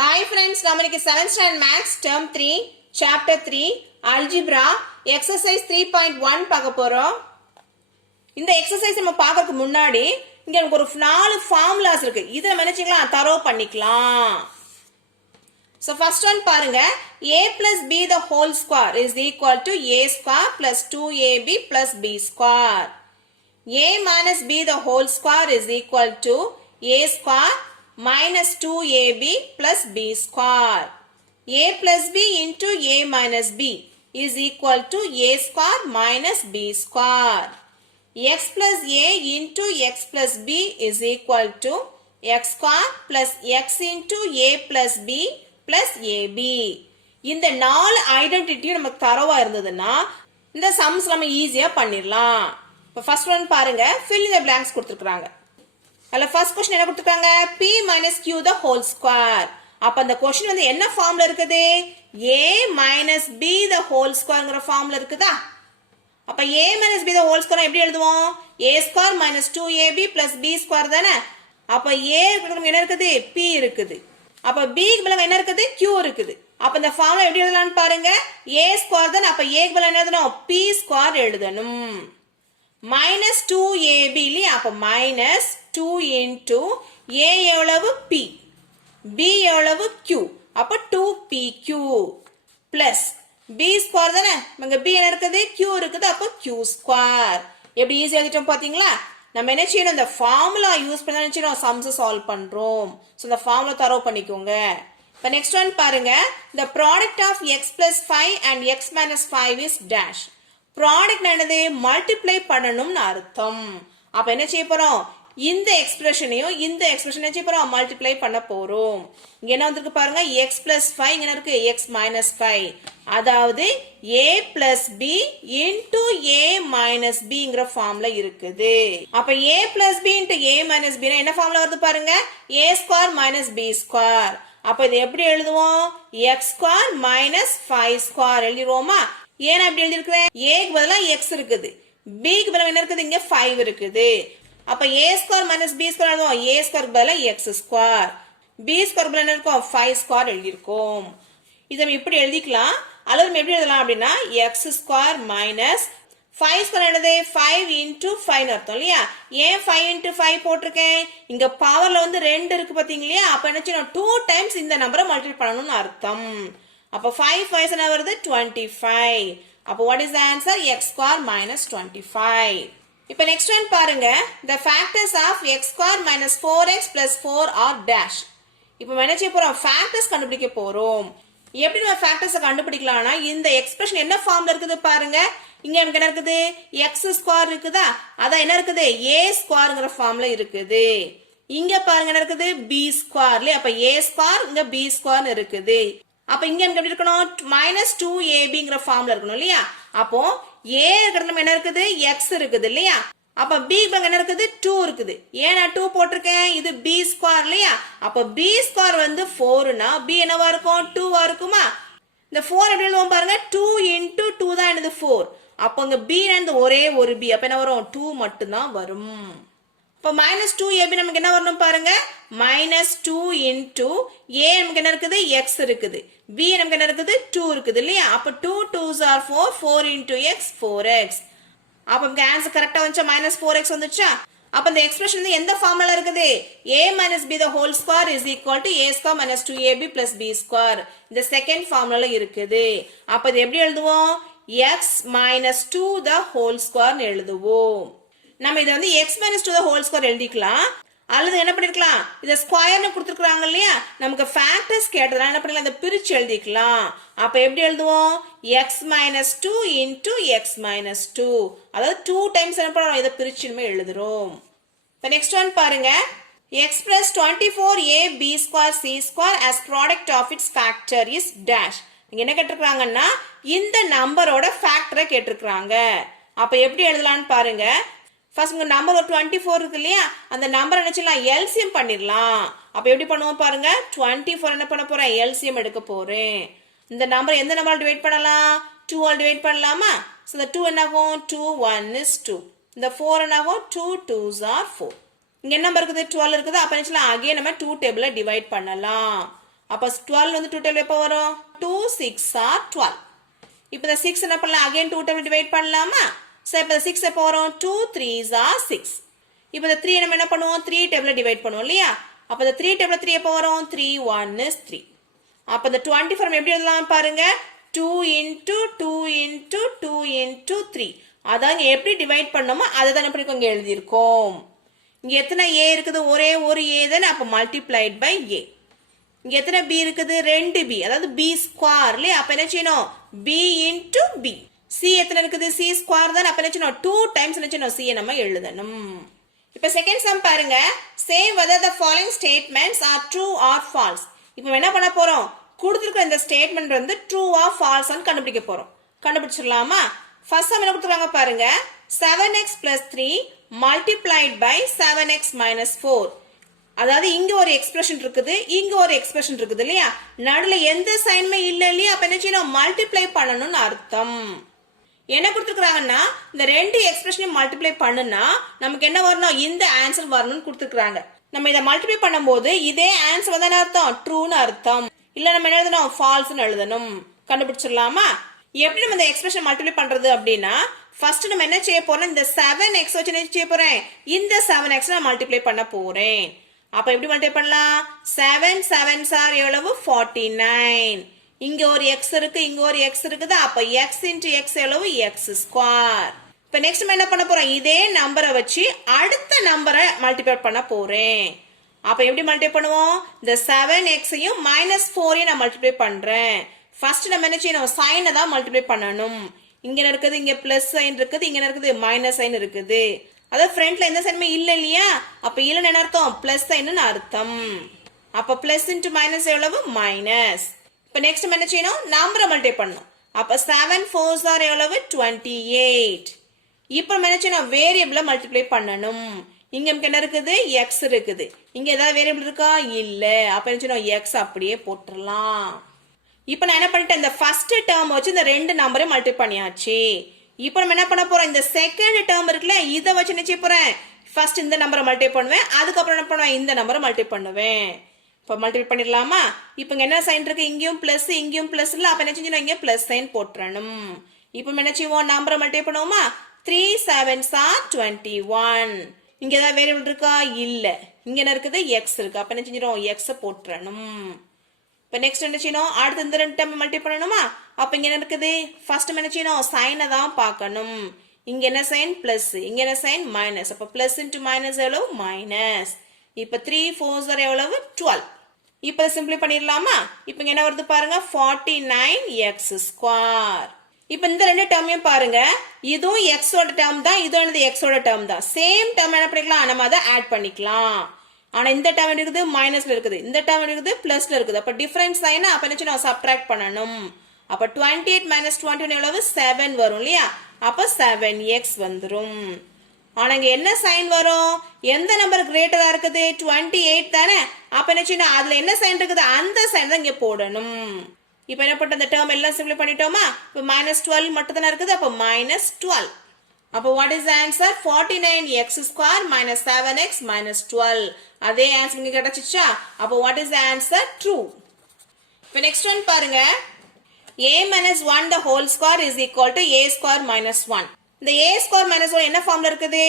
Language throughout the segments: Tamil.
Hi friends, நம்ம இன்னைக்கு 7th standard maths term 3 chapter 3 algebra exercise 3.1 பார்க்க போறோம். இந்த exercise நம்ம பார்க்கிறதுக்கு முன்னாடி இங்க நமக்கு ஒரு 4 formulas இருக்கு. இத நம்ம என்ன செய்யலாம்? தரோ பண்ணிக்கலாம். So first one பாருங்க, a plus b the whole square is equal to a square plus 2ab plus b square. a minus b the whole square is equal to a square minus 2ab plus b square. a plus b into a minus b is equal to a square minus b square. x plus a into x plus b is equal to x square plus x into a plus b plus ab. இந்த 4 ஐடென்டிட்டி நமக்கு தரவா இருந்ததுன்னா இந்த சம்ஸ் நம்ம ஈஸியா பண்ணிடலாம். இப்போ ஃபர்ஸ்ட் ஒன் பாருங்க, fill in the blanks கொடுத்திருக்காங்க. அல்ல ஃபர்ஸ்ட் क्वेश्चन என்ன கொடுத்திருக்காங்க? p minus q the whole square. அப்ப அந்த क्वेश्चन வந்து என்ன ஃபார்ம்ல இருக்குது? a minus b the whole squareங்கற ஃபார்ம்ல இருக்குதா? அப்ப a minus b the whole square எப்படி எழுதுவோம்? a square minus 2ab plus b square தானே? அப்ப a க்கு என்ன இருக்குது? p இருக்குது. அப்ப b க்கு பதிலா என்ன இருக்குது? q இருக்குது. அப்ப இந்த ஃபார்முலா எப்படி எழுதலாம்னு பாருங்க. a square தானே, அப்ப a க்கு பதிலா என்ன எழுதணும்? p square எழுதணும். minus 2ab இல்லையா? அப்ப minus 2 into a எவ்வளவு? p. b எவ்வளவு? q. அப்ப 2pq plus b square தானே, இங்க b என்ன இருக்குது? q இருக்குது, அப்ப q square. எப்படி ஈஸியா எழுதிட்டோம் பாத்தீங்களா? நம்ம என்ன செய்யணும்? இந்த ஃபார்முலா யூஸ் பண்ணி என்ன செய்யணும்? சம்ஸ் சால்வ் பண்றோம். சோ இந்த ஃபார்முலா தரவு பண்ணிக்கோங்க. இப்ப நெக்ஸ்ட் ஒன் பாருங்க, the product of x plus 5 and x minus 5 is dash. Product என்னது? மல்டிப்ளை பண்ணணும்னு அர்த்தம். அப்ப என்ன செய்ய போறோம்? இந்த எக்ஸ்பிரஷனையும் இந்த எக்ஸ்பிரஷன் என்ன செய்ய போறோம்? மல்டிப்ளை பண்ண போறோம். இங்க என்ன வந்திருக்கு பாருங்க, x plus 5 இங்க இருக்கு x minus 5. அதாவது a plus b into a minus bங்கிற ஃபார்ம்ல இருக்குது. அப்ப a plus b into a minus b என்ன ஃபார்ம்ல வருது பாருங்க? a square minus b square. அப்ப இது எப்படி எழுதுவோம்? x square minus 5 square எழுதிடுவோமா? ஏன் அப்படி எழுதி இருக்கிறேன்? a க்கு பதிலா x இருக்குது, b க்கு பதிலா என்ன இருக்குது? இங்க 5 இருக்குது. அப்ப a square minus b square எழுதுவோம். a ஸ்கொயர் பதிலா x ஸ்கொயர், b ஸ்கொயர் பதிலா என்ன இருக்கும்? 5 ஸ்கொயர் எழுதி இருக்கோம். இத நம்ம இப்படி எழுதிக்கலாம். அல்லது நம்ம எப்படி எழுதலாம் அப்படின்னா x ஸ்கொயர் மைனஸ் 5 ஸ்கொயர் என்னது? 5 into 5 அர்த்தம் இல்லையா? ஏன் 5 into 5 போட்டிருக்கேன்? இங்க பவர்ல வந்து 2 இருக்கு பாத்தீங்க இல்லையா? அப்ப என்ன செய்யணும்? 2 டைம்ஸ் இந்த நம்பரை மல்டிப்ளை பண்ணணும்னு அர்த்தம். அப்ப 5 5 என்ன வருது? 25. அப்ப what is the answer? x square minus 25. இப்ப next one பாருங்க, the factors of x square minus 4x plus 4 are dash. இப்ப என்ன செய்ய போறோம்? factors கண்டுபிடிக்க போறோம். எப்படி நம்ம factors கண்டுபிடிக்கலாம்னா இந்த எக்ஸ்பிரஷன் என்ன ஃபார்ம்ல இருக்குது பாருங்க. இங்க நமக்கு என்ன இருக்குது? x ஸ்கொயர் இருக்குதா? அதான் என்ன இருக்குது? a ஸ்கொயர்ங்கற ஃபார்ம்ல இருக்குது. இங்க பாருங்க என்ன இருக்குது? b ஸ்கொயர்ல. அப்ப a ஸ்கொயர் இங்க b ஸ்கொயர் இருக்குது. அப்ப இங்க நமக்கு எப்படி இருக்கணும்? minus 2abங்கிற ஃபார்ம்ல இருக்கணும் இல்லையா? அப்போ a இருக்கிறது நம்ம என்ன இருக்குது? x இருக்குது இல்லையா? அப்ப b பங்க என்ன இருக்குது? 2 இருக்குது. ஏன் நான் 2 போட்டிருக்கேன்? இது b ஸ்கொயர் இல்லையா? அப்ப b ஸ்கொயர் வந்து 4னா b என்னவா இருக்கும்? 2வா இருக்குமா? இந்த 4 எப்படி எழுதுவோம் பாருங்க, 2 into 2 தான் என்னது? 4. அப்ப இங்க b ன்றது ஒரே ஒரு b. அப்ப என்ன வரும்? 2 மட்டும் தான் வரும். இப்ப minus 2ab நமக்கு என்ன வரணும் பாருங்க? minus 2 into a நமக்கு என்ன இருக்குது? x இருக்குது, b நமக்கு என்ன இருக்குது? 2 இருக்குது இல்லையா? அப்ப 2 2s are 4, 4 into x 4x. அப்ப நமக்கு ஆன்சர் கரெக்டா வந்துச்சா? minus 4x வந்துச்சா? அப்ப இந்த எக்ஸ்பிரஷன் வந்து எந்த ஃபார்முலா இருக்குது? a minus b the whole square is equal to a square minus 2ab plus b square. இந்த செகண்ட் ஃபார்முலால இருக்குது. அப்ப இது எப்படி எழுதுவோம்? x minus 2 the whole square எழுதுவோம். நம்ம இத வந்து x minus 2 the whole square எழுதிக்கலாம். அல்லது என்ன பண்ணிருக்கலாம்? இத ஸ்கொயர்னு கொடுத்திருக்காங்க இல்லையா? நமக்கு ஃபேக்டர்ஸ் கேட்டதனால என்ன பண்ணலாம்? இத பிரிச்சு எழுதிக்கலாம். அப்ப எப்படி எழுதுவோம்? x minus 2 into x minus 2. அதாவது 2 டைம்ஸ் என்ன பண்றோம்? இத பிரிச்சு நம்ம எழுதுறோம். இப்ப நெக்ஸ்ட் ஒன் பாருங்க, x plus 24ab square c square as product of its factor is dash. இங்க என்ன கேட்டிருக்காங்கன்னா இந்த நம்பரோட ஃபேக்டரை கேட்டிருக்காங்க. அப்ப எப்படி எழுதலாம்னு பாருங்க. ஃபர்ஸ்ட் உங்க நம்பர் ஒரு 24 இருக்கு இல்லையா? அந்த நம்பர் என்ன செய்யலாம்? எல்சிஎம் பண்ணிடலாம். அப்ப எப்படி பண்ணுவோம் பாருங்க, 24 என்ன பண்ண போறேன்? எல்சிஎம் எடுக்க போறேன். இந்த நம்பர் எந்த நம்பரால் டிவைட் பண்ணலாம்? 2 ஆல் டிவைட் பண்ணலாமா? சோ இந்த 2 என்ன ஆகும்? 2 1 is 2. இந்த 4 என்ன ஆகும்? 2 2s are 4. இங்க என்ன நம்பர் இருக்குது? 12 இருக்குது. அப்ப என்ன செய்யலாம்? அகைன் நம்ம 2 டேபிள்ல டிவைட் பண்ணலாம். அப்ப 12 வந்து 2 டைம்ல எப்போ வரும் 2 6 ஆர் 12. இப்போ இந்த 6 என்ன பண்ணலாம் அகைன் 2 டைம்ல டிவைட் பண்ணலாமா? சோ இப்போ 6 எப்போ வரும் 2 3s ஆர் 6. இப்போ இந்த 3 நம்ம என்ன பண்ணுவோம் 3 டைம்ல டிவைட் பண்ணுவோம் இல்லையா? அப்ப இந்த 3 டைம்ல 3 எப்போ வரும் 3 1 is 3. அப்ப இந்த 24 எப்படி எழுதலாம் பாருங்க 2 into 2 into 2 into 3. அதான் எப்படி டிவைட் பண்ணோமோ அதை தான் எப்படி இங்க எழுதியிருக்கோம். இங்க எத்தனை a இருக்குது ஒரே ஒரு a தானே அப்ப மல்டிப்ளைட் பை a. இங்க எத்தனை b இருக்குது 2b அதாவது b ஸ்கொயர் இல்லையா அப்ப என்ன செய்யணும் b into b. c எத்தனை இருக்குது c ஸ்கொயர் தானே அப்ப என்ன செய்யணும் 2 டைம்ஸ் என்ன செய்யணும் c நம்ம எழுதணும். இப்ப செகண்ட் சம் பாருங்க say whether the following statements are true or false. இப்போ என்ன பண்ண போறோம் கொடுத்திருக்கிற இந்த ஸ்டேட்மென்ட் வந்து true or false ன்னு கண்டுபிடிக்க போறோம். கண்டுபிடிச்சிடலாமா? ஃபர்ஸ்ட் சம் என்ன கொடுத்திருக்காங்க பாருங்க 7x plus 3 multiplied by 7x minus 4. அதாவது இங்க ஒரு எக்ஸ்பிரஷன் இருக்குது இங்க ஒரு எக்ஸ்பிரஷன் இருக்குது இல்லையா நடுவுல எந்த சைனுமே இல்ல இல்லையா அப்ப என்ன செய்யணும் மல்டிப்ளை பண்ணணும்னு அர்த்தம். என்ன கொடுத்துருக்காங்கன்னா இந்த ரெண்டு எக்ஸ்பிரஷனையும் மல்டிப்ளை பண்ணுனா நமக்கு என்ன வரணும் இந்த ஆன்சர் வரணும்னு கொடுத்துருக்காங்க. நம்ம இதை மல்டிப்ளை பண்ணும்போது இதே ஆன்சர் வந்து என்ன அர்த்தம் ட்ரூன்னு அர்த்தம் இல்ல நம்ம என்ன எழுதணும் ஃபால்ஸ்னு எழுதணும். கண்டுபிடிச்சிடலாமா? எப்படி நம்ம இந்த எக்ஸ்பிரஷன் மல்டிப்ளை பண்றது அப்படின்னா ஃபர்ஸ்ட் நம்ம என்ன செய்ய போறோம் இந்த 7x வச்சு என்ன செய்ய போறேன் இந்த 7x நான் மல்டிப்ளை பண்ண போறேன். அப்ப எப்படி மல்டிப்ளை பண்ணலாம் 7 7s ஆர் எவ்வளவு 49. இங்க ஒரு x இருக்கு இங்க ஒரு x இருக்குது அப்ப x into x எவ்வளவு x ஸ்கொயர். இப்ப நெக்ஸ்ட் நம்ம என்ன பண்ண போறோம் இதே நம்பரை வச்சு அடுத்த நம்பரை மல்டிப்ளை பண்ண போறேன். அப்ப எப்படி மல்டிப்ளை பண்ணுவோம் இந்த 7xையும் -4ஐயும் நான் மல்டிப்ளை பண்றேன். ஃபர்ஸ்ட் நம்ம என்ன செய்யணும் சைனை தான் மல்டிப்ளை பண்ணணும். இங்க என்ன இருக்குது இங்க பிளஸ் சைன் இருக்குது இங்க என்ன இருக்குது மைனஸ் சைன் இருக்குது. அதாவது ஃப்ரண்ட்ல எந்த சைனுமே இல்ல இல்லையா அப்ப இல்லன்னு என்ன அர்த்தம் பிளஸ் சைன்னு அர்த்தம். அப்ப பிளஸ் இன்டு மைனஸ் எவ்வளவு மைனஸ். இப்ப நெக்ஸ்ட் நம்ம என்ன செய்யணும் நம்பரை மல்டிப்ளை பண்ணணும். அப்ப 7 4s ஆர் எவ்வளவு 28. இப்ப நம்ம என்ன செய்யணும் வேரியபிளை மல்டிப்ளை பண்ணணும். இங்க நமக்கு என்ன இருக்குது x இருக்குது இங்க ஏதாவது வேரியபிள் இருக்கா இல்ல அப்ப என்ன செய்யணும் x அப்படியே போட்டுடலாம். இப்ப நான் என்ன பண்ணிட்டேன் இந்த ஃபர்ஸ்ட் டேர்ம் வச்சு இந்த ரெண்டு நம்பரையும் மல்டிப்ளை பண்ணியாச்சு. இப்போ நம்ம என்ன பண்ண போறோம் இந்த செகண்ட் டேர்ம் இருக்குல்ல இதை வச்சு என்ன செய்ய போறேன் ஃபர்ஸ்ட் இந்த நம்பரை மல்டிப்ளை பண்ணுவேன் அதுக்கப்புறம் என்ன பண்ணுவேன் இந்த நம்பரை மல்டிப்ளை பண்ணுவேன். இப்போ மல்டிப்ளை பண்ணிடலாமா? இப்போ இங்க என்ன சைன் இருக்கு இங்கேயும் பிளஸ் இங்கேயும் பிளஸ் இல்ல அப்ப என்ன செஞ்சோம் இங்க பிளஸ் சைன் போட்டுறணும். இப்போ என்ன செய்வோம் நம்பரை மல்டிப்ளை பண்ணுவோமா 3 7s are 21. இங்க ஏதாவது வேரியபிள் இருக்கா இல்ல இங்க என்ன இருக்குது x இருக்கு அப்ப என்ன செஞ்சிரோம் x போட்டுறணும். இப்ப நெக்ஸ்ட் என்ன செய்யணும் அடுத்து இந்த ரெண்டு டேர்ம் மல்டிப்ளை பண்ணணுமா அப்ப இங்க என்ன இருக்குது ஃபர்ஸ்ட் என்ன செய்யணும் சைனை தான் பார்க்கணும். இங்க என்ன சைன் பிளஸ் இங்க என்ன சைன் மைனஸ் அப்ப பிளஸ் இன்டு மைனஸ் எவ்வளவு மைனஸ். இப்ப 3 4s are எவ்வளவு 12. இப்ப சிம்பிளை பண்ணிடலாமா? இப்ப இங்க என்ன வருது பாருங்க 49x ஸ்கொயர். இப்ப இந்த ரெண்டு டேர்மையும் பாருங்க இதுவும் x ஓட டேர்ம் தான் இதுவும் x ஓட டேர்ம் தான் சேம் டேர்ம் என்ன பண்ணிக்கலாம் நம்ம அதை ஆட் பண்ணிக்கலாம். ஆனா இந்த டேர்ம் இருக்குது மைனஸ்ல இருக்குது இந்த டேர்ம் இருக்குது பிளஸ்ல இருக்குது அப்ப டிஃபரன்ஸ் சைனை அப்ப என்ன செய்யணும் சப்ட்ராக்ட் பண்ணணும். அப்ப 28 minus 21 எவ்வளவு 7 வரும் இல்லையா அப்ப 7x வந்துரும். ஆனா இங்க என்ன சைன் வரும் எந்த நம்பர் கிரேட்டரா இருக்குது 28 தானே அப்ப என்ன செய்யணும் அதுல என்ன சைன் இருக்குது அந்த சைன் தான் இங்க போடணும். இப்போ என்ன பண்ண இந்த டேர்ம் எல்லாம் சிம்பிளை பண்ணிட்டோமா இப்போ -12 மட்டும் தான இருக்குது அப்ப -12. அப்ப what is the answer 49x square minus 7x minus 12. அதே ஆன்சர் இங்க கிடைச்சிச்சா அப்ப what is the answer true. இப்போ நெக்ஸ்ட் ஒன் பாருங்க a minus 1 the whole square is equal to a square minus 1. இந்த a square minus 1 என்ன ஃபார்ம்ல இருக்குது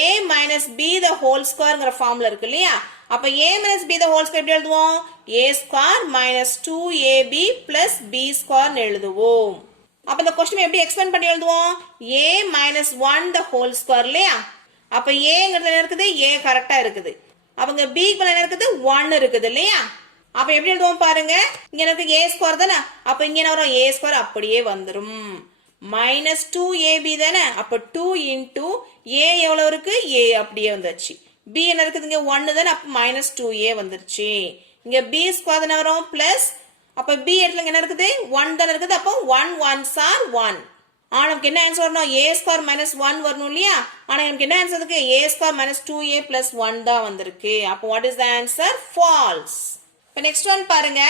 a minus b the whole squareங்கற ஃபார்ம்ல இருக்கு இல்லையா அப்ப a minus b the whole square எப்படி எழுதுவோம் a square minus 2ab plus b square ன்னு எழுதுவோம். அப்ப இந்த क्वेश्चन எப்படி எக்ஸ்பேண்ட் பண்ணி எழுதுவோம் a minus 1 the whole square இல்லையா அப்ப a ங்கிறது என்ன இருக்குது a கரெக்ட்டா இருக்குது அப்பங்க b க்கு என்ன இருக்குது 1 இருக்குது இல்லையா அப்ப எப்படி எழுதுவோம் பாருங்க இங்க எனக்கு a ஸ்கொயர் தானே அப்ப இங்க என்ன வரும் a ஸ்கொயர் அப்படியே வந்துரும் minus 2ab தானே அப்ப 2 into a எவ்வளவு இருக்கு a அப்படியே வந்துருச்சு b என்ன இருக்குது இங்க 1 தானே அப்ப minus 2a வந்துருச்சு இங்க b ஸ்கொயர் தானே வரும் பிளஸ் அப்ப b இடத்துல என்ன இருக்குது 1 தானே இருக்குது அப்ப 1 1s are 1. ஆனா நமக்கு என்ன ஆன்சர் வரணும் a ஸ்கொயர் minus 1 வரணும் இல்லையா ஆனா நமக்கு என்ன ஆன்சர் இருக்கு a square minus 2a plus 1 தான் வந்திருக்கு அப்ப what is the answer false. இப்ப நெக்ஸ்ட் ஒன் பாருங்க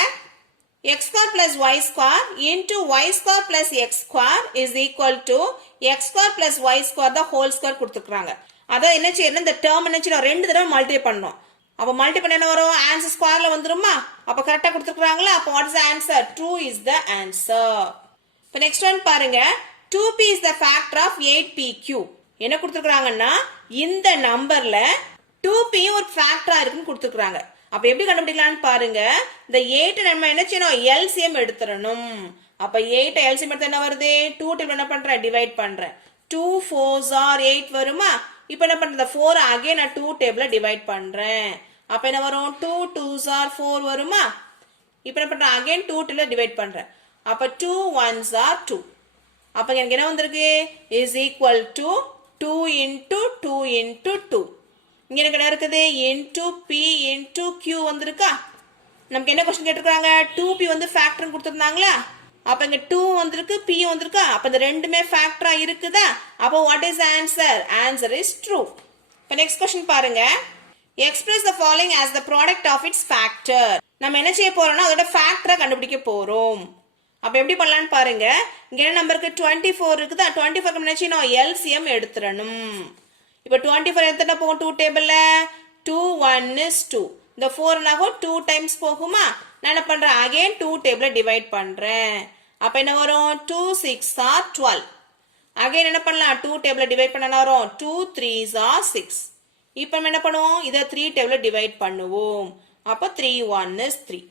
x square plus y square into y square plus x square is equal to x square plus y square the whole square கொடுத்துருக்காங்க. அதான் என்ன செய்யணும் இந்த டேர்ம் என்ன செய்யணும் ரெண்டு தடவை மல்டிப்ளை பண்ணணும் அப்ப மல்டி பண்ண என்ன வரும் ஆன்சர் ஸ்கொயர்ல வந்துருமா அப்ப கரெக்டா கொடுத்துருக்காங்களா அப்ப what is the answer true is the answer இப்ப நெக்ஸ்ட் ஒன் பாருங்க 2p is the factor of 8pq என்ன கொடுத்துருக்காங்கன்னா இந்த நம்பர்ல 2p ஒரு ஃபேக்டரா இருக்குன்னு கொடுத்துருக்காங்க அப்ப எப்படி கண்டுபிடிக்கலாம்னு பாருங்க இந்த 8 நம்ம என்ன செய்யணும் எல்சிஎம் எடுத்துறணும் அப்ப 8 எல்சிஎம் எடுத்தா என்ன வருது 2 டேபிள் என்ன பண்றேன் டிவைட் பண்றேன் 2 4s are 8 வருமா இப்போ என்ன பண்றது 4 அகைன் நான் 2 டேபிள டிவைட் பண்றேன் அப்ப என்ன வரும் 2 2s are 4 வருமா இப்போ என்ன பண்றேன் அகைன் 2 டேபிள டிவைட் பண்றேன் அப்ப 2 1s are 2 அப்ப எனக்கு என்ன வந்திருக்கு is equal to 2 into 2 into 2 இங்க எனக்கு என்ன இருக்குது into p into q வந்திருக்கா நமக்கு என்ன क्वेश्चन கேட்டிருக்காங்க 2p வந்து ஃபேக்டர் கொடுத்திருந்தாங்களா அப்ப இங்க 2 வந்திருக்கு p வந்திருக்கா அப்ப இந்த ரெண்டுமே ஃபேக்டரா இருக்குதா அப்ப what is answer answer is true இப்ப நெக்ஸ்ட் क्वेश्चन பாருங்க express the following as the product of its factor நம்ம என்ன செய்ய போறோம்னா அதோட ஃபேக்டரை கண்டுபிடிக்க போறோம் அப்ப எப்படி பண்ணலாம்னு பாருங்க இங்க என்ன நம்பருக்கு 24 இருக்குதா 24 க்கு என்ன செய்யணும் LCM எடுத்துறணும் இப்போ 24 எத்தனை போகும் 2 டேபிள்ல 2 1 is 2 இந்த 4 நாகும் 2 டைம்ஸ் போகுமா நான் என்ன பண்றேன் அகைன் 2 டேபிள டிவைட் பண்றேன் அப்ப என்ன வரும் 2 6 are 12 அகைன் என்ன பண்ணலாம் 2 டேபிள டிவைட் பண்ணா வரும் 2 3s are 6 இப்போ நம்ம என்ன பண்ணுவோம் இத 3 டேபிள டிவைட் பண்ணுவோம் அப்ப 3 1 is 3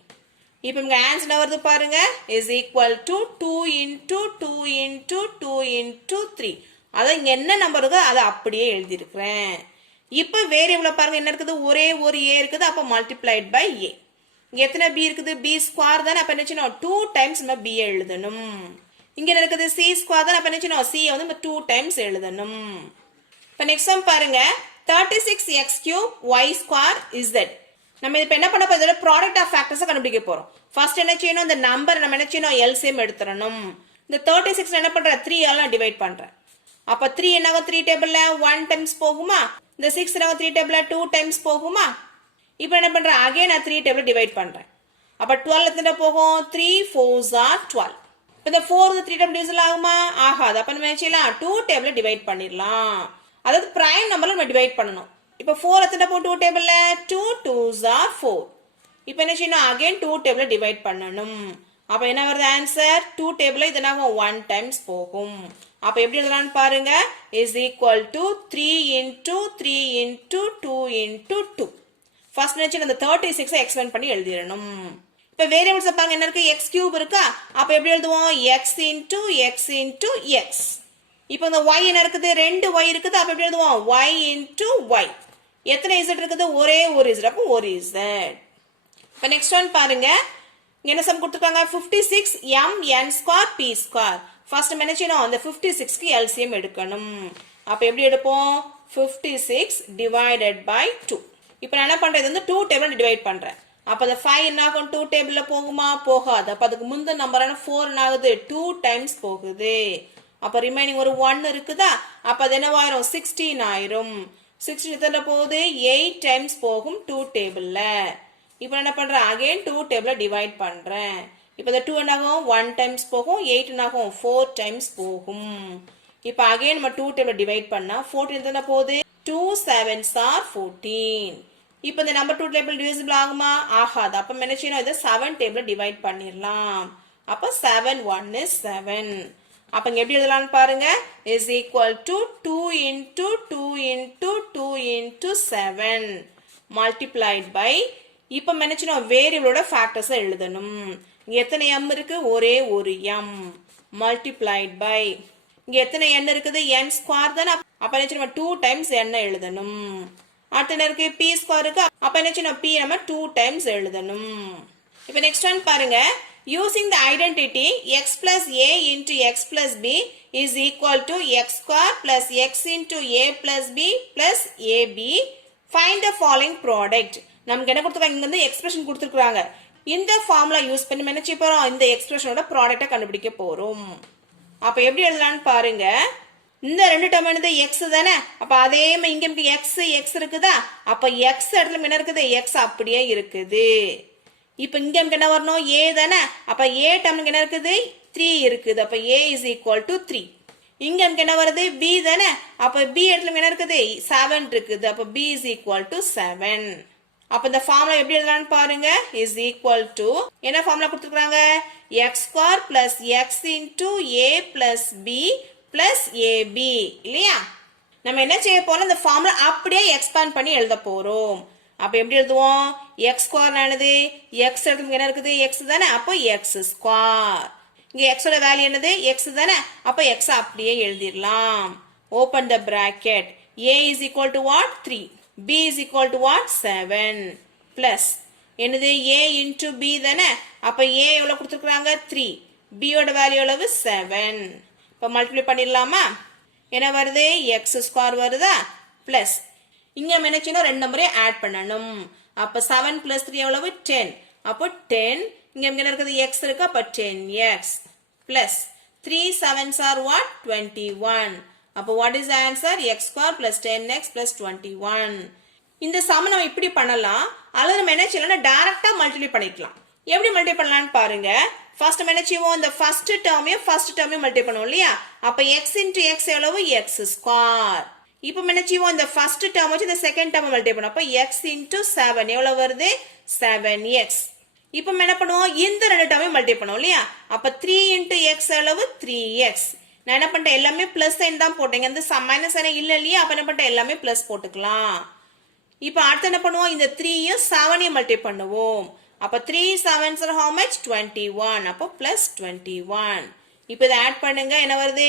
இப்போ இங்க ஆன்சர் என்ன வருது பாருங்க is equal to 2 into 2 into 2 into 3 அத இங்க என்ன நம்பர் இருக்கோ அத அப்படியே எழுதி இருக்கேன் இப்போ வேரியபிள் பாருங்க என்ன இருக்குது ஒரே ஒரு a இருக்குது அப்ப மல்டிப்ளைட் பை a இங்க எத்தனை b இருக்குது b ஸ்கொயர் தான அப்ப என்ன செய்யணும் 2 டைம்ஸ் நம்ம b எழுதணும் இங்க என்ன இருக்குது c ஸ்கொயர் தான அப்ப என்ன செய்யணும் c வந்து நம்ம 2 டைம்ஸ் எழுதணும் இப்ப நெக்ஸ்ட் சம் பாருங்க 36x cube y square z நம்ம இப்ப என்ன பண்ண போறோம் இதோட ப்ராடக்ட் ஆஃப் ஃபேக்டர்ஸ் கண்டுபிடிக்க போறோம் ஃபர்ஸ்ட் என்ன செய்யணும் இந்த நம்பர் நம்ம என்ன செய்யணும் LCM எடுத்துறணும் இந்த 36 என்ன பண்ற 3 ஆல டிவைட் பண்றேன் அப்ப 3 என்னாகும் 3 டேபிள்ல 1 டைம்ஸ் போகுமா இந்த 6 என்னாகும் 3 டேபிள்ல 2 டைம்ஸ் போகுமா இப்போ என்ன பண்றேன் அகைன் நான் 3 டேபிள் டிவைட் பண்றேன் அப்ப 12 எத்தனை போகும் 3 4s are 12 இப்போ இந்த 4 3 டேபிள் டிவிஷன் ஆகுமா ஆகாது அப்ப நம்ம என்ன செய்யலாம் 2 டேபிள் டிவைட் பண்ணிரலாம் அதாவது பிரைம் நம்பர்ல நம்ம டிவைட் பண்ணனும் இப்போ 4 எத்தனை போகும் 2 டேபிள்ல 2 2s are 4 இப்போ என்ன செய்யணும் அகைன் 2 டேபிள் டிவைட் பண்ணனும் அப்ப என்ன வருது ஆன்சர் 2 டேபிள்ல இது என்னாகும் 1 டைம்ஸ் போகும் அப்ப எப்படி எழுதலாம்னு பாருங்க is equal to 3 into 3 into 2 into 2 first நினைச்சு அந்த 36 எக்ஸ்பேண்ட் பண்ணி எழுதிரணும் இப்ப வேரியபிள்ஸ் பாருங்க என்ன இருக்கு x கியூப் இருக்கா அப்ப எப்படி எழுதுவோம் x into x into x இப்போ இந்த y என்ன இருக்குது ரெண்டு y இருக்குது அப்ப எப்படி எழுதுவோம் y into y எத்தனை z இருக்குது ஒரே ஒரு z அப்ப ஒரு z இப்ப நெக்ஸ்ட் ஒன் பாருங்க என்ன சம் கொடுத்திருக்காங்க 56 m n square p square first நம்ம என்ன செய்யணும் அந்த 56 க்கு LCM எடுக்கணும் அப்ப எப்படி எடுப்போம் 56 divided by 2 இப்போ நான் என்ன பண்றேன் இது வந்து 2 டேபிள்ல டிவைட் பண்றேன் அப்ப the 5 என்ன ஆகும் 2 டேபிள்ல போகுமா போகாது அப்ப அதுக்கு முந்தின நம்பரான 4 என்ன ஆகுது 2 டைம்ஸ் போகுது அப்ப ரிமைனிங் ஒரு 1 இருக்குதா அப்ப அது என்னவாயிரும் 16 ஆயிரும் 16 எத்தனை போகுது 8 டைம்ஸ் போகும் 2 டேபிள்ல இப்போ என்ன பண்றேன் அகைன் 2 டேபிள்ல டிவைட் பண்றேன் இப்போ இந்த 2 என்னாகும் 1 டைம்ஸ் போகும் 8 என்னாகும் 4 டைம்ஸ் போகும் இப்போ அகைன் நம்ம 2 டேபிள்ல டிவைட் பண்ணா 14 எத்தனை போகுது 2 7s are 14 இப்போ இந்த நம்பர் 2 டேபிள் டிவிசிபிள் ஆகுமா ஆகாது அப்ப என்ன செய்யணும் இத 7 டேபிள்ல டிவைட் பண்ணிரலாம் அப்ப 7 1 is 7 அப்ப இங்க எப்படி எழுதலாம்னு பாருங்க is equal to 2 into 2 into 2 into 7 multiplied by இப்போ மெனச்சினோம் வேரியபிளோட ஃபேக்டர்ஸ் எழுதணும் இங்க எத்தனை m இருக்கு ஒரே ஒரு m multiplied by இங்க எத்தனை n இருக்குது n ஸ்கொயர் தான அப்ப என்ன செய்யணும் 2 டைம்ஸ் n எழுதணும் அடுத்து என்ன இருக்கு p ஸ்கொயர் இருக்கு அப்ப என்ன செய்யணும் p நம்ம 2 டைம்ஸ் எழுதணும் இப்போ நெக்ஸ்ட் ஒன் பாருங்க using the identity x plus a into x plus b is equal to x square plus x into a plus b plus ab find the following product நமக்கு என்ன கொடுத்திருக்காங்க இங்க வந்து எக்ஸ்பிரஷன் கொடுத்திருக்காங்க இந்த ஃபார்முலா யூஸ் பண்ணி என்ன செய்ய போறோம் இந்த எக்ஸ்பிரஷனோட ப்ராடக்ட்ட கண்டுபிடிக்க போறோம் அப்ப எப்படி எழுதலாம்னு பாருங்க இந்த ரெண்டு டேர்ம் என்னது x தானே அப்ப அதே மாதிரி இங்க நமக்கு x இருக்குதா அப்ப x இடத்துல என்ன இருக்குது x அப்படியே இருக்குது இப்போ இங்க நமக்கு என்ன வரணும் a தானே அப்ப a டேர்ம்க்கு என்ன இருக்குது 3 இருக்குது அப்ப a is equal to 3 இங்க நமக்கு என்ன வருது b தானே அப்ப b இடத்துல என்ன இருக்குது 7 இருக்குது அப்ப b is equal to 7 அப்ப இந்த ஃபார்முலா எப்படி எழுதலாம்னு பாருங்க இஸ் ஈக்குவல் டு என்ன ஃபார்முலா கொடுத்துருக்காங்க x square plus x into a plus b plus ab இல்லையா நம்ம என்ன செய்ய போறோம் இந்த ஃபார்முலா அப்படியே எக்ஸ்பேண்ட் பண்ணி எழுத போறோம் அப்ப எப்படி எழுதுவோம் எக்ஸ் ஸ்கொயர் என்னது எக்ஸ் எடுத்து என்ன இருக்குது எக்ஸ் தானே அப்போ எக்ஸ் ஸ்கொயர் இங்க x ஓட வேல்யூ என்னது x தானே அப்ப x அப்படியே எழுதிரலாம் open the bracket a is equal to what 3 b is equal to what 7 plus என்னது a into b தானே அப்ப a எவ்வளவு கொடுத்திருக்காங்க 3 b ஓட வேல்யூ எவ்வளவு 7 இப்ப மல்டிப்ளை பண்ணிரலாமா என்ன வருது x ஸ்கொயர் வருதா plus இங்க நம்ம என்ன செய்யணும் ரெண்டு நம்பரை ஆட் பண்ணனும் அப்ப 7 plus 3 எவ்வளவு 10 அப்ப 10 இங்க என்ன இருக்குது x இருக்கு அப்ப 10x plus 3 7s are what 21 அப்ப what is the answer x square plus 10x plus 21 இந்த சம நம்ம இப்படி பண்ணலாம் அல்லது நம்ம என்ன செய்யலாம் டைரக்ட்டா மல்டிப்ளை பண்ணிக்கலாம் எப்படி மல்டிப்ளை பண்ணலாம்னு பாருங்க ஃபர்ஸ்ட் நம்ம என்ன செய்வோம் இந்த ஃபர்ஸ்ட் டேர்மையும் மல்டிப்ளை பண்ணுவோம் இல்லையா அப்ப x into x எவ்வளவு x ஸ்கொயர் இப்போ நம்ம என்ன செய்வோம் இந்த ஃபர்ஸ்ட் டேர்ம் வச்சு இந்த செகண்ட் டேர்ம் மல்டிப்ளை பண்ணுவோம் அப்ப x into 7 எவ்வளவு வருது 7x இப்போ என்ன பண்ணுவோம் இந்த ரெண்டு டேர்மையும் மல்டிப்ளை பண்ணுவோம் இல்லையா அப்ப 3 into x எவ்வளவு 3x நான் என்ன பண்ணிட்டேன் எல்லாமே பிளஸ் சைன் தான் போட்டேன் இந்த மைனஸ் சைன் இல்ல இல்லையா அப்ப என்ன பண்ணிட்டேன் எல்லாமே பிளஸ் போட்டுக்கலாம் இப்போ அடுத்து என்ன பண்ணுவோம் இந்த 3 யும் 7 யும் மல்டிப்ளை பண்ணுவோம் அப்ப 3 7s are how much 21 அப்ப plus 21 இப்போ இத ஆட் பண்ணுங்க என்ன வருது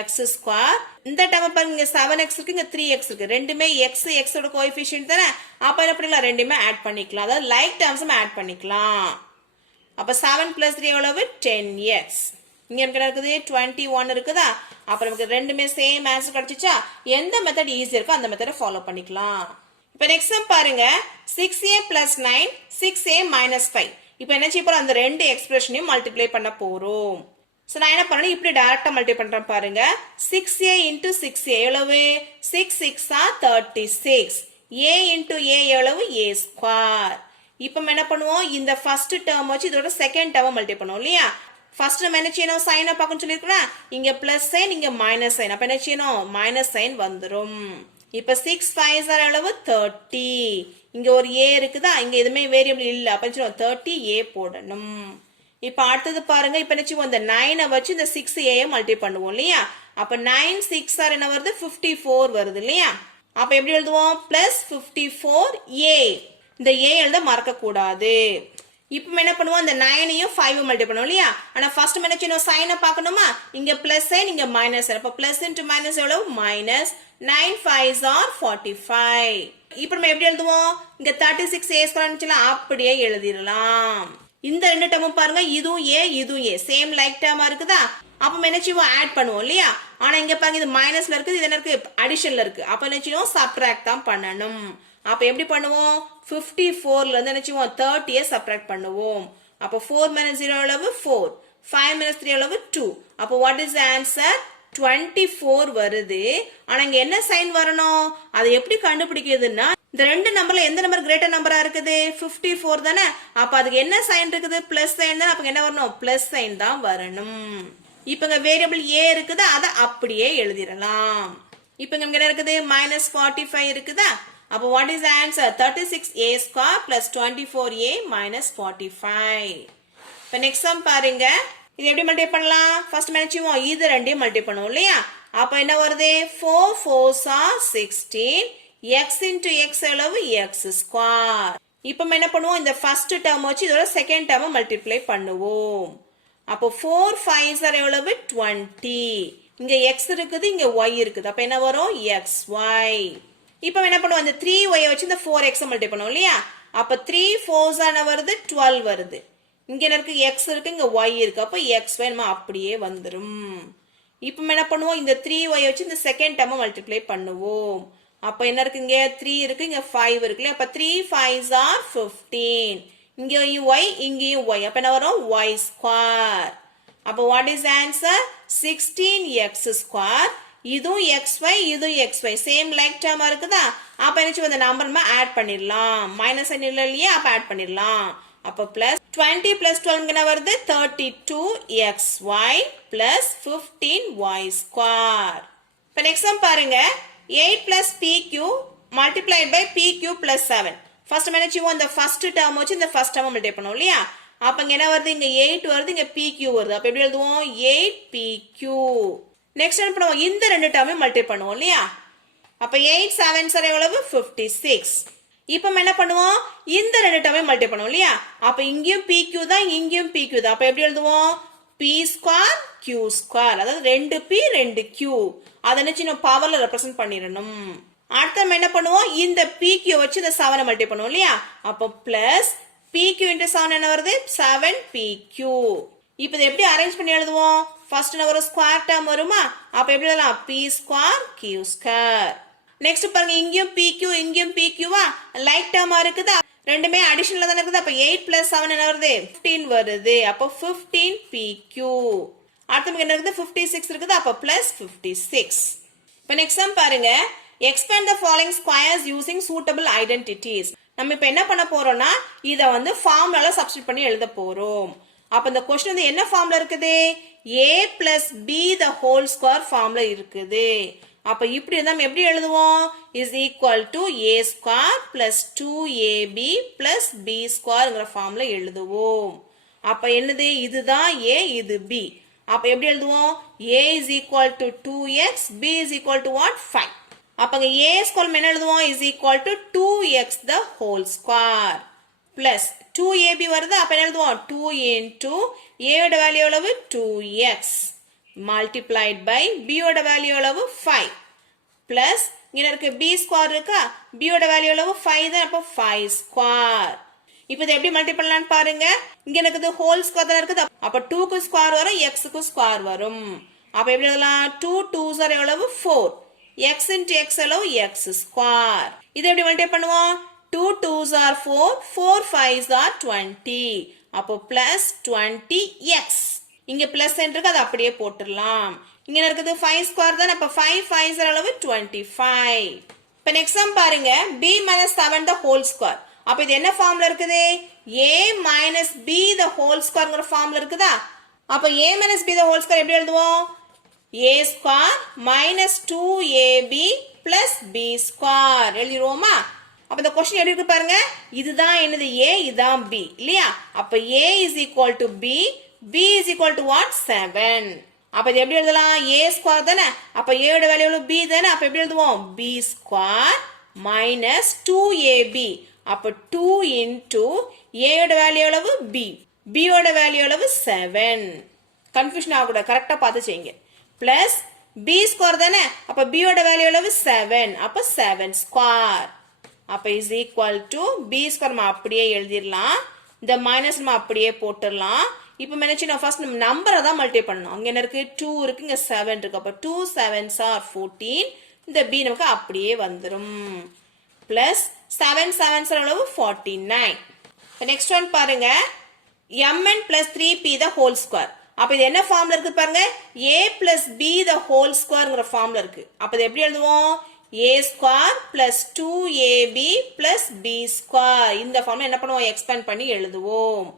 x ஸ்கொயர் இந்த டேர்ம் பாருங்க 7x இருக்கு இங்க 3x இருக்கு ரெண்டுமே x ஓட கோஎஃபிஷியன்ட் தானே அப்ப என்ன பண்ணிக்கலாம் ரெண்டுமே ஆட் பண்ணிக்கலாம் அதாவது லைக் டேர்ம்ஸும் ஆட் பண்ணிக்கலாம் அப்ப 7 plus 3 எவ்வளவு 10x இங்க என்ன இருக்குது 21 இருக்குதா அப்ப நமக்கு ரெண்டுமே சேம் ஆன்சர் கிடைச்சிச்சா எந்த மெத்தட் ஈஸியா இருக்கோ அந்த மெத்தட ஃபாலோ பண்ணிக்கலாம் இப்போ நெக்ஸ்ட் சம் பாருங்க 6a plus 9 6a minus 5 இப்போ என்ன செய்ய போறோம் அந்த ரெண்டு எக்ஸ்பிரஷனையும் மல்டிப்ளை பண்ண போறோம் சோ நான் என்ன பண்ணனும் இப்படி டைரக்ட்டா மல்டிப்ளை பண்றேன் பாருங்க 6a into 6a எவ்வளவு 6 6 are 36 a into a எவ்வளவு a ஸ்கொயர் இப்போ நம்ம என்ன பண்ணுவோம் இந்த ஃபர்ஸ்ட் டேர்ம் வச்சு இதோட செகண்ட் டேர்ம் மல்டிப்ளை பண்ணுவோம் இல்லையா ஃபர்ஸ்ட் நம்ம என்ன செய்யணும் சைனை பார்க்கணும் சொல்லிருக்கோம் இங்க பிளஸ் சைன் இங்க மைனஸ் சைன் அப்ப என்ன செய்யணும் மைனஸ் சைன் வந்துரும் இப்ப 6 5s are எவ்வளவு 30 இங்க ஒரு a இருக்குதா இங்க எதுமே வேரியபிள் இல்ல அப்ப என்ன 30a போடணும் இப்ப அடுத்து பாருங்க இப்ப என்ன செய்வோம் இந்த 9 வச்சு இந்த 6a மல்டிப்ளை பண்ணுவோம் இல்லையா அப்ப 9 6 are என்ன வருது 54 வருது இல்லையா அப்ப எப்படி எழுதுவோம் plus 54a இந்த a எழுத மறக்க கூடாது இப்போ என்ன பண்ணுவோம் இந்த 9 யும் 5 மல்டிப்ளை பண்ணுவோம் இல்லையா ஆனா ஃபர்ஸ்ட் என்ன செய்யணும் சைனை பார்க்கணுமா இங்க பிளஸ் சைன் இங்க மைனஸ் சைன் அப்ப பிளஸ் into மைனஸ் எவ்வளவு மைனஸ் 9 5s are 45 இப்போ நம்ம எப்படி எழுதுவோம் இங்க 36a ஸ்கொயர்னு அப்படியே எழுதிரலாம் இந்த ரெண்டு டேர்மும் பாருங்க இதுவும் a இதுவும் a சேம் லைக் டேர்மா இருக்குதா அப்ப என்ன செய்வோம் ஆட் பண்ணுவோம் இல்லையா ஆனா இங்க பாருங்க இது மைனஸ்ல இருக்குது இது என்ன இருக்கு அடிஷன்ல இருக்கு அப்ப என்ன செய்வோம் சப்ட்ராக்ட் தான் பண்ணனும் அப்ப எப்படி பண்ணுவோம் 54 ல இருந்து என்ன செய்வோம் 30 ஐ சப்ட்ராக்ட் பண்ணுவோம் அப்ப 4 - 0 எவ்வளவு 4 5 - 3 எவ்வளவு 2 அப்ப வாட் இஸ் தி ஆன்சர் 24 வருது ஆனா இங்க என்ன சைன் வரணும் அதை எப்படி கண்டுபிடிக்கிறதுன்னா இந்த ரெண்டு நம்பர்ல எந்த நம்பர் கிரேட்டர் நம்பரா இருக்குது 54 தானே அப்ப அதுக்கு என்ன சைன் இருக்குது பிளஸ் சைன் தான் அப்ப என்ன வரணும் பிளஸ் சைன் தான் வரணும் இப்போ இங்க வேரியபிள் a இருக்குது அத அப்படியே எழுதிரலாம் இப்போ இங்க என்ன இருக்குது -45 இருக்குதா அப்ப what is the answer 36a square plus 24a minus 45 இப்போ நெக்ஸ்ட் சம் பாருங்க இது எப்படி மல்டிப்ளை பண்ணலாம் ஃபர்ஸ்ட் மேட்சுவோம் இது ரெண்டையும் மல்டிப்ளை பண்ணுவோம் இல்லையா அப்ப என்ன வருது 4 4s are 16 x into x எவ்வளவு x ஸ்கொயர் இப்போ என்ன பண்ணுவோம் இந்த ஃபர்ஸ்ட் டேர்ம் வச்சு இதோட செகண்ட் டேர்ம் மல்டிப்ளை பண்ணுவோம் அப்போ 4 5s are எவ்வளவு 20 இங்க x இருக்குது இங்க y இருக்குது அப்ப என்ன வரும் xy இப்போ என்ன பண்ணுவோம் இந்த 3y வச்சு இந்த 4x மல்டிப்ளை பண்ணுவோம் இல்லையா அப்ப 3 4s ஆன வருது 12 வருது இங்க என்ன இருக்கு x இருக்கு இங்க y இருக்கு அப்ப xy நம்ம அப்படியே வந்துரும் இப்போ என்ன பண்ணுவோம் இந்த 3y வச்சு இந்த செகண்ட் டேர்ம் மல்டிப்ளை பண்ணுவோம் அப்ப என்ன இருக்கு இங்க 3 இருக்கு இங்க 5 இருக்கு அப்ப 3 5s are 15 இங்கேயும் y இங்கேயும் y அப்ப என்ன வரும் y ஸ்கொயர் அப்ப what is the answer 16x square இதுவும் xy இதுவும் xy சேம் லைக் டேர்மா இருக்குதா அப்ப என்ன இந்த நம்பர் நம்ம ஆட் பண்ணிரலாம் மைனஸ் சைன் இல்ல இல்லையா அப்ப ஆட் பண்ணிரலாம் அப்ப plus 20 plus 12 என்ன வருது 32xy plus 15y ஸ்கொயர் இப்ப நெக்ஸ்ட் சம் பாருங்க 8 plus pq multiplied by pq plus 7 first நம்ம என்ன செய்வோம், இந்த ஃபர்ஸ்ட் டேர்ம் வச்சு இந்த ஃபர்ஸ்ட் டேர்ம் மல்டிப்ளை பண்ணுவோம் இல்லையா. அப்ப இங்க என்ன வருது, இங்க 8 வருது, இங்க PQ வருது. அப்ப எப்படி எழுதுவோம், 8PQ. நெக்ஸ்ட் என்ன பண்ணுவோம், இந்த ரெண்டு டேர்மையும் மல்டிப்ளை பண்ணுவோம் இல்லையா. அப்ப 8 7 சார் எவ்வளவு 56. இப்போ நம்ம என்ன பண்ணுவோம், இந்த ரெண்டு டேர்மையும் மல்டிப்ளை பண்ணுவோம் இல்லையா. அப்ப இங்கேயும் PQ தான், இங்கேயும் PQ தான். அப்ப எப்படி எழுதுவோம், P ஸ்கொயர் Q ஸ்கொயர். அதாவது 2P 2Q. அதை நினைச்சு நம்ம பவர்ல ரெப்ரசென்ட் பண்ணிடணும். அடுத்து நம்ம என்ன பண்ணுவோம், இந்த PQ வச்சு இந்த 7 மல்டிப்ளை பண்ணுவோம் இல்லையா. அப்போ பிளஸ் PQ into 7 என்ன வருது, 7PQ. இப்போ இதை எப்படி அரேஞ்ச் பண்ணி எழுதுவோம், ஃபர்ஸ்ட் ஒரு ஸ்கொயர் டேர்ம் வருமா. அப்ப எப்படி எழுதலாம், P square Q square. Next பாருங்க, இங்கேயும் PQ இங்கேயும் PQவா லைக் டேர்மா இருக்குது, ரெண்டுமே அடிஷனலா தான இருக்குது. அப்ப 8 plus 7 என்ன வருது, 15 வருது. அப்போ 15PQ. அடுத்து என்ன இருக்குது, 56 இருக்குது. அப்ப plus 56. இப்போ நெக்ஸ்ட் சம் பாருங்க, expand the following squares using suitable identities. நம்ம இப்போ என்ன பண்ண போறோம்னா, இத வந்து ஃபார்முலால சப்ஸ்டிட்யூட் பண்ணி எழுத போறோம். அப்ப இந்த क्वेश्चन வந்து என்ன ஃபார்முலா இருக்குது, a plus b the whole square formula இருக்குது. அப்ப இப்படி இருந்தா நம்ம எப்படி எழுதுவோம், is equal to a square plus 2ab plus b squareங்கிற ஃபார்முலா எழுதுவோம். அப்ப என்னது, இதுதான் a, இது b. அப்ப எப்படி எழுதுவோம், a is equal to 2x, b is equal to what, 5. அப்பங்க a square என்ன எழுதுவோம், is equal to 2x the whole square plus 2ab வருது. அப்ப என்ன எழுதுவோம், 2 into a ஓட வேல்யூ எவ்வளவு 2x multiplied by b ஓட வேல்யூ எவ்வளவு 5 plus இங்க இருக்கு b ஸ்கொயர் இருக்கா, b ஓட வேல்யூ எவ்வளவு 5 தான். அப்ப 5 ஸ்கொயர். இப்போ இத எப்படி மல்டிப்ளை பண்ணலாம்னு பாருங்க, இங்க இருக்குது ஹோல் ஸ்கொயர் தான் இருக்குது. அப்ப 2 க்கு ஸ்கொயர் வரும், x க்கு ஸ்கொயர் வரும். அப்ப எப்படி எழுதலாம், 2 2s are எவ்வளவு 4, x into x எவ்வளவு x ஸ்கொயர். இத எப்படி மல்டிப்ளை பண்ணுவோம், 2 2s are 4, 4 5s are 20. அப்போ plus 20x. இங்க பிளஸ் இருக்கு, அது அப்படியே போட்டுடலாம். இங்க இருக்குது 5 ஸ்கொயர் தான். அப்ப 5 5s are எவ்வளவு 25. இப்போ நெக்ஸ்ட் சம் பாருங்க, b minus 7 the whole square. அப்ப இது என்ன ஃபார்முலா இருக்குது, a minus b the whole squareங்கிற ஃபார்முலா இருக்குதா. அப்ப a minus b the whole square எப்படி எழுதுவோம், a square minus 2ab plus b square எழுதிருவோமா. அப்ப இந்த क्वेश्चन எப்படி இருக்கு பாருங்க, இதுதான் என்னது a, இதுதான் b இல்லையா. அப்ப a is equal to b, b is equal to what, 7. அப்ப இது எப்படி எழுதலாம், a ஸ்கொயர் தானே. அப்ப a ஓட வேல்யூ எவ்வளவு b தானே. அப்ப எப்படி எழுதுவோம், b ஸ்கொயர் minus 2ab. அப்ப 2 into a ஓட வேல்யூ எவ்வளவு b, b ஓட வேல்யூ எவ்வளவு 7. கன்ஃபியூஷன் ஆகக்கூடாது, கரெக்டா பார்த்து செய்யுங்க. பிளஸ் b ஸ்கொயர் தானே. அப்ப b ஓட வேல்யூ எவ்வளவு 7. அப்ப 7 ஸ்கொயர். அப்ப is equal to b square நம்ம அப்படியே எழுதிடலாம், இந்த மைனஸ் நம்ம அப்படியே போட்டுடலாம். இப்போ என்ன ஃபர்ஸ்ட் நம்ம நம்பரை தான் மல்டிப்ளை பண்ணணும். அங்க என்ன இருக்கு, 2 இருக்கு, இங்க 7 இருக்கு. அப்ப 2 7s are 14. இந்த b நமக்கு அப்படியே வந்துரும். பிளஸ் 7 7s are எவ்வளவு 49. நெக்ஸ்ட் ஒன் பாருங்க, mn plus 3p the whole square. அப்ப இது என்ன ஃபார்முலா இருக்கு பாருங்க, a plus b the whole squareங்கிற ஃபார்முலா இருக்கு. அப்ப இது எப்படி எழுதுவோம், a square plus 2ab plus b square. இந்த ஃபார்முலா என்ன பண்ணுவோம், எக்ஸ்பேண்ட் பண்ணி எழுதுவோம்.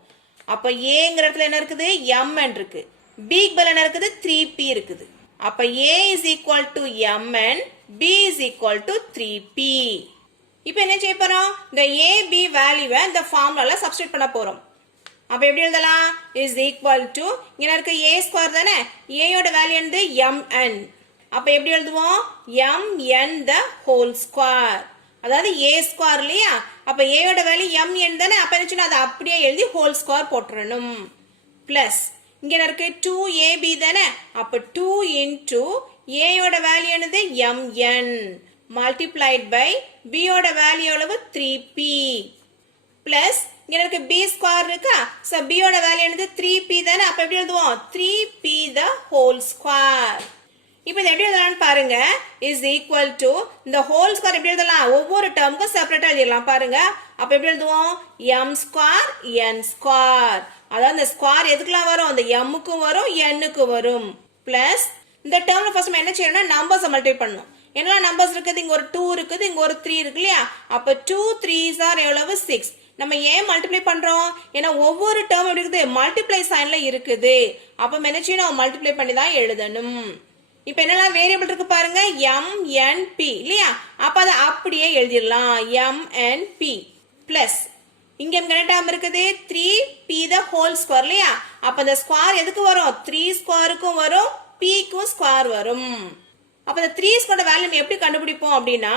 அப்ப aங்கிற இடத்துல என்ன இருக்குது, mn இருக்கு, b க்கு பதிலா என்ன இருக்குது 3p இருக்குது. அப்ப a is equal to mn, b is equal to 3p. இப்போ என்ன செய்ய போறோம், இந்த a b வேல்யூவை இந்த ஃபார்முலால சப்ஸ்டிட்யூட் பண்ண போறோம். அப்ப எப்படி எழுதலாம், is equal to இங்க இருக்கு a ஸ்கொயர் தானே, a யோட வேல்யூ வந்து mn. அப்ப எப்படி எழுதுவோம், mn the whole square. அதாவது a ஸ்கொயர் இல்லையா. அப்ப a யோட வேல்யூ mn தானே. அப்ப என்ன சொன்னா அதை அப்படியே எழுதி ஹோல் ஸ்கொயர் போட்டுறணும். பிளஸ் இங்க இருக்கு 2ab தானே. அப்ப 2 into a யோட வேல்யூ என்னது mn multiplied by b யோட வேல்யூ எவ்வளவு 3p. பிளஸ் இங்க இருக்கு b ஸ்கொயர் இருக்கா. சோ b யோட வேல்யூ என்னது 3p தானே. அப்ப எப்படி எழுதுவோம், 3p the whole square. இப்போ இது எப்படி எழுதலாம்னு பாருங்க, is equal to இந்த ஹோல் ஸ்கொயர் எப்படி எழுதலாம், ஒவ்வொரு டேர்முக்கும் செப்பரேட்டா எழுதிடலாம் பாருங்க. அப்ப எப்படி எழுதுவோம், m ஸ்கொயர் n ஸ்கொயர். அதாவது இந்த ஸ்கொயர் எதுக்குலாம் வரும், இந்த m க்கும் வரும் n க்கு வரும். பிளஸ் இந்த டேர்ம்ல ஃபர்ஸ்ட் நம்ம என்ன செய்யணும்னா நம்பர்ஸ் மல்டிப்ளை பண்ணனும். என்னெல்லாம் நம்பர்ஸ் இருக்குது, இங்க ஒரு 2 இருக்குது, இங்க ஒரு 3 இருக்கு இல்லையா. அப்ப 2 3s are எவ்வளவு 6. நம்ம ஏன் மல்டிப்ளை பண்றோம், ஏன்னா ஒவ்வொரு டேர்ம் எப்படி இருக்குது மல்டிப்ளை சைன்ல இருக்குது. அப்ப என்ன செய்யணும், மல்டிப்ளை பண்ணி தான் எழுதணும். இப்போ என்னெல்லாம் வேரியபிள் இருக்கு பாருங்க, m n p இல்லையா. அப்ப அதை அப்படியே எழுதிடலாம், m n p. பிளஸ் இங்க என்ன டேர்ம் இருக்குது 3p the whole square இல்லையா அப்ப அந்த ஸ்கொயர் எதுக்கு வரும் 3 ஸ்கொயருக்கும் வரும் p க்கும் ஸ்கொயர் வரும் அப்ப இந்த 3 ஸ்கொயரோட வேல்யூ நம்ம எப்படி கண்டுபிடிப்போம் அப்படினா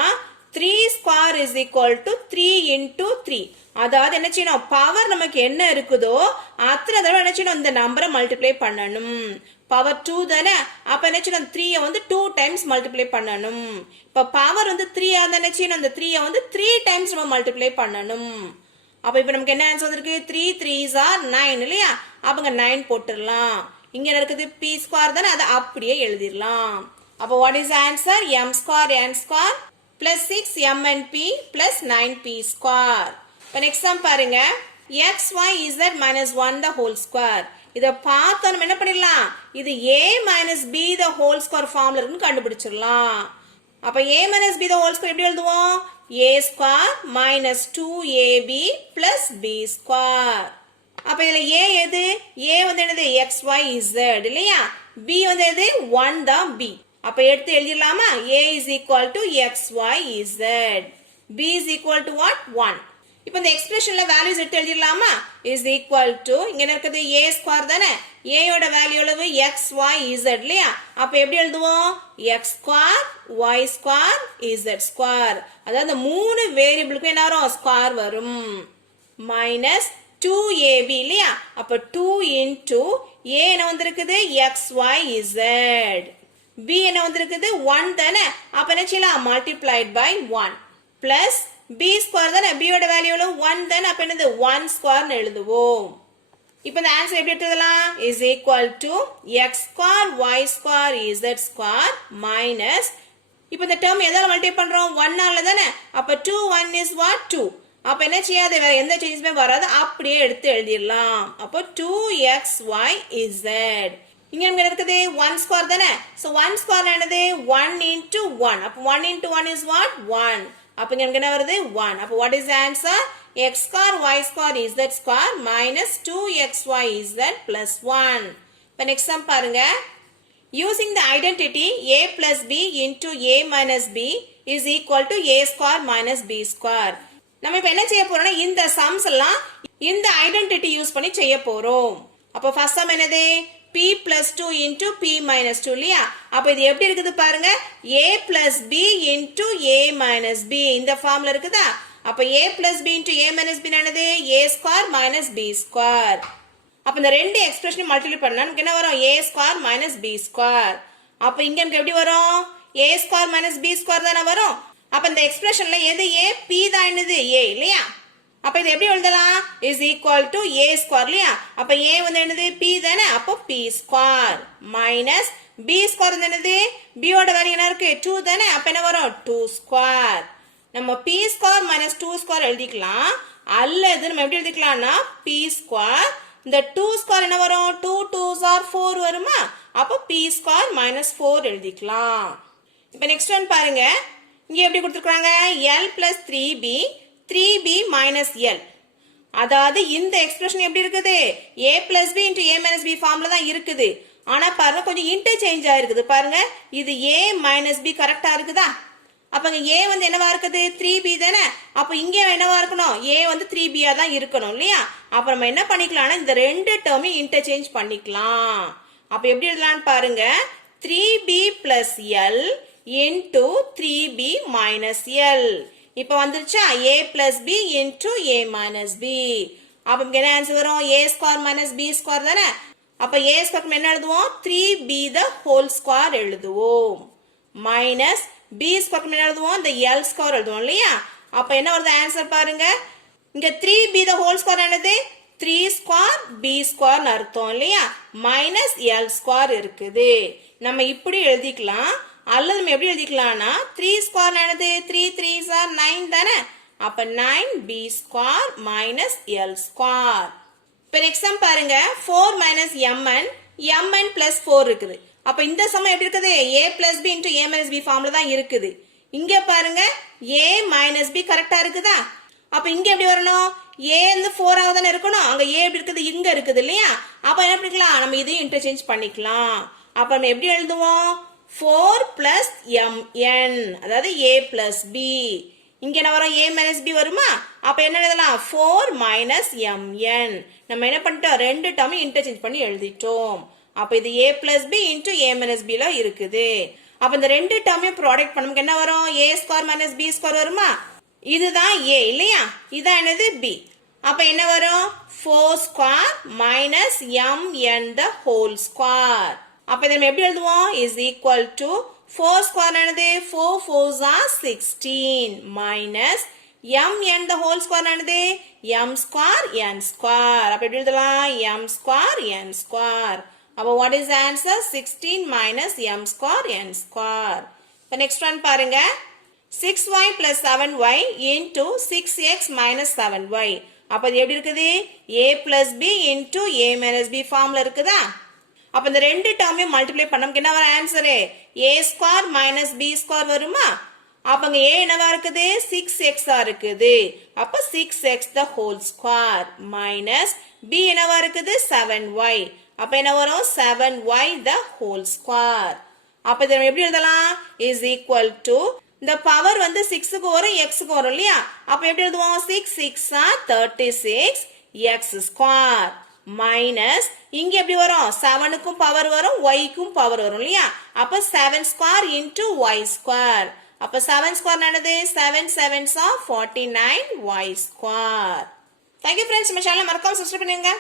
3 square is equal to 3 into 3 அதாவது என்ன செய்யணும் பவர் நமக்கு என்ன இருக்குதோ அத்தனை தடவை என்ன செய்யணும் இந்த நம்பரை மல்டிப்ளை பண்ணணும் பவர் 2 தானே அப்ப என்ன செய்யணும் 3 வந்து 2 டைம்ஸ் மல்டிப்ளை பண்ணணும் இப்ப பவர் வந்து 3 ஆ என்ன செய்யணும் அந்த 3 வந்து 3 டைம்ஸ் நம்ம மல்டிப்ளை பண்ணணும் அப்ப இப்போ நமக்கு என்ன ஆன்சர் வந்திருக்கு 3 3s are 9 இல்லையா அப்பங்க 9 போட்டுறலாம் இங்க என்ன இருக்குது p ஸ்கொயர் தானே அத அப்படியே எழுதிரலாம் அப்ப what is answer m square n square plus 6 m and p plus 9p square இப்போ நெக்ஸ்ட் சம் பாருங்க x y z minus 1 the whole square இத பார்த்தா நம்ம என்ன பண்ணிரலாம் இது a minus b the whole square ஃபார்ம்ல இருக்குன்னு கண்டுபிடிச்சிரலாம் அப்ப a minus b the whole square எப்படி எழுதுவோம் a square minus 2ab plus b square அப்ப இதுல a எது a வந்து என்னது x y z இல்லையா b வந்து எது 1 தான் b அப்ப எடுத்து எழுதிரலாமா a is equal to x y z b is equal to what 1 இப்போ இந்த எக்ஸ்பிரஷன்ல வேல்யூஸ் எடுத்து எழுதிரலாமா is equal to இங்க என்ன இருக்குது a ஸ்கொயர் தானே a யோட வேல்யூ எவ்வளவு x y z இல்லையா அப்ப எப்படி எழுதுவோம் x square y square z square அதாவது மூணு வேரியபிளுக்கு என்ன வரும் ஸ்கொயர் வரும் மைனஸ் 2ab இல்லையா அப்ப 2 into a என்ன வந்திருக்குது x y z b என்ன வந்திருக்குது 1 தானே அப்ப என்ன செய்யலாம் multiplied by 1 plus b square தானே b யோட வேல்யூ எவ்வளவு 1 தானே அப்ப என்னது 1 ஸ்கொயர் னு எழுதுவோம் இப்போ இந்த ஆன்சர் எப்படி எழுதலாம் is equal to x square y square z square minus இப்போ இந்த டேர்ம் எதால மல்டிப்ளை பண்றோம் 1 ஆல தானே அப்ப 2 1 is what 2 அப்ப என்ன செய்யாது வேற எந்த சேஞ்சஸுமே வராது அப்படியே எடுத்து எழுதிரலாம் அப்ப 2xy z இங்க என்ன இருக்குது 1 ஸ்கொயர் தானே சோ 1 ஸ்கொயர் என்னது 1 into 1 அப்ப 1 into 1 is what 1 அப்ப இங்க என்ன வருது 1 அப்ப what is the answer x square y square z square minus 2xy z plus 1 இப்ப next sum பாருங்க using the identity a plus b into a minus b is equal to a square minus b square நம்ம இப்ப என்ன செய்ய போறோம்னா இந்த sums எல்லாம் இந்த ஐடென்டிட்டி யூஸ் பண்ணி செய்ய போறோம் அப்ப ஃபர்ஸ்ட் சம் என்னது p plus 2 into p minus 2 இல்லையா அப்ப இது எப்படி இருக்குது பாருங்க a plus b into a minus b இந்த ஃபார்ம்ல இருக்குதா அப்ப a plus b into a minus b என்னது a square minus b square அப்ப இந்த ரெண்டு எக்ஸ்பிரஷனை மல்டிப்ளை பண்ணா நமக்கு என்ன வரும் a square minus b square அப்ப இங்க நமக்கு எப்படி வரும் a square minus b square தான வரும் அப்ப இந்த எக்ஸ்பிரஷன்ல எது a p தான் என்னது a இல்லையா அப்ப இது எப்படி எழுதலாம் is equal to a square இல்லையா அப்ப a வந்து என்னது p தானே அப்ப p square minus b square வந்து என்னது b ஓட வேல்யூ என்ன இருக்கு 2 தானே அப்ப என்ன வரும் 2 square நம்ம p square minus 2 square எழுதிக்கலாம் அல்லது நம்ம எப்படி எழுதிக்கலாம்னா p square இந்த 2 square என்ன வரும் 2 2s are 4 வருமா அப்ப p square minus 4 எழுதிக்கலாம் இப்போ நெக்ஸ்ட் ஒன் பாருங்க இங்க எப்படி கொடுத்திருக்காங்க l plus 3b 3b minus l அதாவது இந்த எக்ஸ்பிரஷன் எப்படி இருக்குது a plus b into a minus b ஃபார்ம்ல தான் இருக்குது ஆனா பாருங்க கொஞ்சம் இன்டர்சேஞ்ச் ஆயிருக்குது பாருங்க இது a minus b கரெக்ட்டா இருக்குதா அப்பங்க a வந்து என்னவா இருக்குது 3b தானே அப்ப இங்க என்னவா இருக்கணும் a வந்து 3b ஆ தான் இருக்கணும் இல்லையா அப்ப நம்ம என்ன பண்ணிக்கலாம்னா இந்த ரெண்டு டேர்மையும் இன்டர்சேஞ்ச் பண்ணிக்கலாம் அப்ப எப்படி எழுதலாம்னு பாருங்க 3b plus l into 3b minus l இப்போ வந்துருச்சா a plus b into a minus b அப்ப இங்க என்ன ஆன்சர் வரும் a square minus b square தானே அப்ப a square என்ன எழுதுவோம் 3b the whole square எழுதுவோம் minus b square என்ன எழுதுவோம் the l square எழுதுவோம் இல்லையா அப்ப என்ன வருது ஆன்சர் பாருங்க இங்க 3b the whole square என்னது 3 square b square னு அர்த்தம் இல்லையா minus l square இருக்குது நம்ம இப்படி எழுதிக்கலாம் அல்லது நம்ம எப்படி எழுதிக்கலாம்னா 3 ஸ்கொயர் என்னது 3 3s are 9 தானே அப்ப 9b square minus l square இப்போ நெக்ஸ்ட் சம் பாருங்க 4 minus mn plus 4 இருக்குது அப்ப இந்த சம் எப்படி இருக்குது a plus b into a minus b ஃபார்ம்ல தான் இருக்குது இங்க பாருங்க a minus b கரெக்ட்டா இருக்குதா அப்ப இங்க எப்படி வரணும் a வந்து 4 ஆக தானே இருக்கணும் அங்க a எப்படி இருக்குது இங்க இருக்குது இல்லையா அப்ப என்ன பண்ணிக்கலாம் நம்ம இதையும் இன்டர்சேஞ்ச் பண்ணிக்கலாம் அப்ப நம்ம எப்படி எழுதுவோம் 4 plus mn அதாவது a plus b இங்க என்ன வரும் a minus b வருமா அப்ப என்ன எழுதலாம் 4 minus mn நம்ம என்ன பண்ணிட்டோம் ரெண்டு டேர்ம் இன்டர்சேஞ்ச் பண்ணி எழுதிட்டோம் அப்ப இது a plus b into a minus b ல இருக்குது அப்ப இந்த ரெண்டு டேர்மையும் ப்ராடக்ட் பண்ணும்போது என்ன வரும் a square minus b square வருமா இதுதான் a இல்லையா இதான் என்னது b அப்ப என்ன வரும் 4 square minus mn the whole square அப்ப இதை நம்ம எப்படி எழுதுவோம் is equal to 4 ஸ்கொயர் என்னது 4 4s are 16 minus mn the whole square என்னது m square n square அப்ப எப்படி எழுதலாம் m square n square அப்ப what is the answer 16 minus m square n square the next one பாருங்க 6y plus 7y into 6x minus 7y அப்ப இது எப்படி இருக்குது a plus b into a minus b ஃபார்ம்ல இருக்குதா அப்ப இந்த ரெண்டு டேர்மையும் மல்டிப்ளை பண்ணோம்க்கு என்ன வர answer a square minus b square வருமா அப்பங்க a என்னவா இருக்குது 6x ஆ இருக்குது அப்ப 6x the whole square minus b என்னவா இருக்குது 7y அப்ப என்ன வரும் 7y the whole square அப்ப இத எப்படி எழுதலாம் is equal to இந்த பவர் வந்து 6 க்கு வரும் x க்கு வரும் இல்லையா அப்ப எப்படி எழுதுவோம் 6 6 are 36 x square minus இங்க எப்படி வரும் 7 க்கும் பவர் வரும் y க்கும் பவர் வரும் இல்லையா அப்ப 7 square into y square அப்ப 7 square என்னது 7 7s are 49 y square Thank you friends நம்ம சேனலை மறக்காம சப்ஸ்கிரைப் பண்ணுங்க